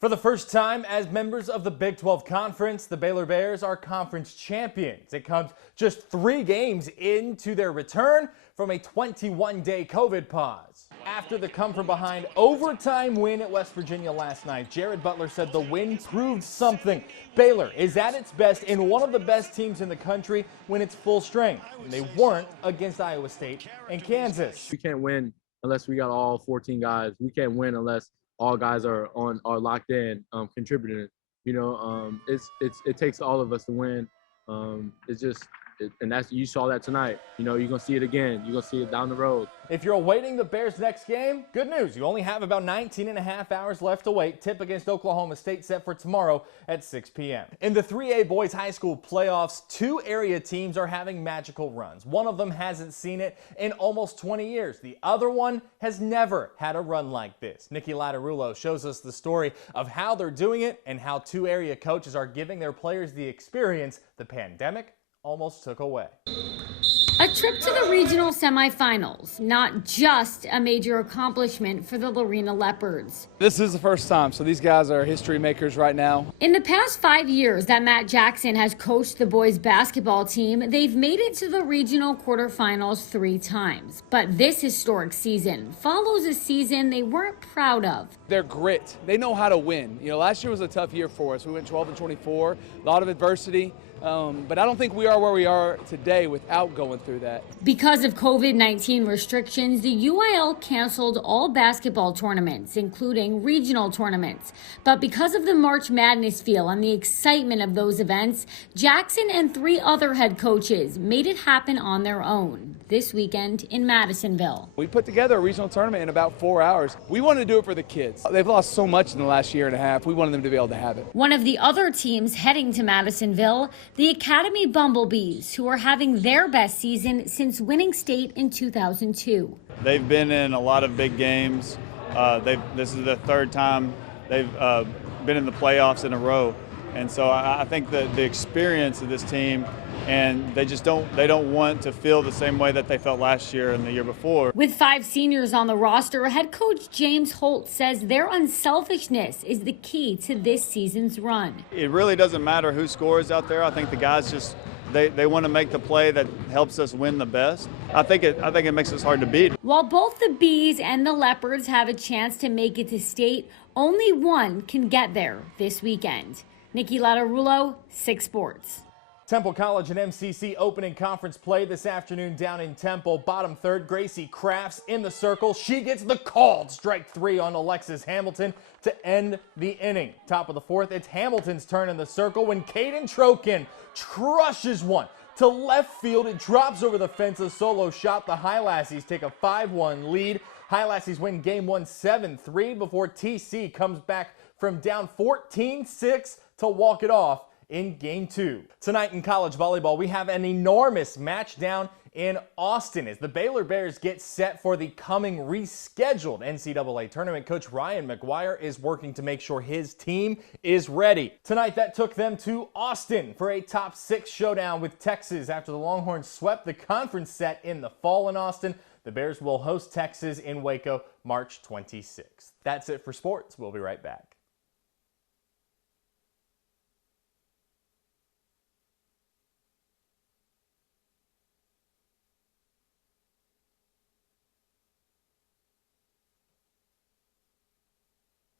For the first time as members of the Big 12 Conference, the Baylor Bears are conference champions. It comes just 3 games into their return from a 21-day COVID pause. After the come-from-behind overtime win at West Virginia last night, Jared Butler said the win proved something. Baylor is at its best in one of the best teams in the country when it's full strength. And they weren't against Iowa State and Kansas. We can't win unless we got all 14 guys. We can't win unless all guys are locked in, contributing. It takes all of us to win. And you saw that tonight. You're gonna see it again. You're gonna see it down the road. If you're awaiting the Bears' next game, good news. You only have about 19 and a half hours left to wait. Tip against Oklahoma State set for tomorrow at 6 p.m. In the 3A boys high school playoffs, 2 area teams are having magical runs. One of them hasn't seen it in almost 20 years. The other one has never had a run like this. Nikki Lattarulo shows us the story of how they're doing it and how 2 area coaches are giving their players the experience the pandemic almost took away. A trip to the regional semifinals, not just a major accomplishment for the Lorena Leopards. This is the first time, so these guys are history makers right now. In the past 5 years that Matt Jackson has coached the boys basketball team, they've made it to the regional quarterfinals 3 times. But this historic season follows a season they weren't proud of. Their grit, they know how to win. Last year was a tough year for us. We went 12-24, a lot of adversity. But I don't think we are where we are today without going through that. Because of COVID-19 restrictions, the UIL canceled all basketball tournaments, including regional tournaments. But because of the March Madness feel and the excitement of those events, Jackson and 3 other head coaches made it happen on their own this weekend in Madisonville. We put together a regional tournament in about 4 hours. We wanted to do it for the kids. They've lost so much in the last year and a half. We wanted them to be able to have it. One of the other teams heading to Madisonville, the Academy Bumblebees, who are having their best season since winning state in 2002. They've been in a lot of big games. This is the 3rd time they've been in the playoffs in a row. And so I think that the experience of this team, and they don't want to feel the same way that they felt last year and the year before. With 5 seniors on the roster, head coach James Holt says their unselfishness is the key to this season's run. It really doesn't matter who scores out there. I think the guys just they want to make the play that helps us win the best. I think it makes us hard to beat. While both the Bees and the Leopards have a chance to make it to state, only one can get there this weekend. Nikki Lattarulo, 6 Sports. Temple College and MCC opening conference play this afternoon down in Temple. Bottom third, Gracie Crafts in the circle. She gets the called strike 3 on Alexis Hamilton to end the inning. Top of the 4th, it's Hamilton's turn in the circle when Caden Trokin crushes one to left field. It drops over the fence, a solo shot. The Highlassies take a 5-1 lead. Highlassies win game 1 7-3 before TC comes back from down 14-6 to walk it off in game 2. Tonight in college volleyball, we have an enormous match down in Austin as the Baylor Bears get set for the coming rescheduled NCAA tournament. Coach Ryan McGuire is working to make sure his team is ready. Tonight, that took them to Austin for a top 6 showdown with Texas after the Longhorns swept the conference set in the fall in Austin. The Bears will host Texas in Waco March 26th. That's it for sports. We'll be right back.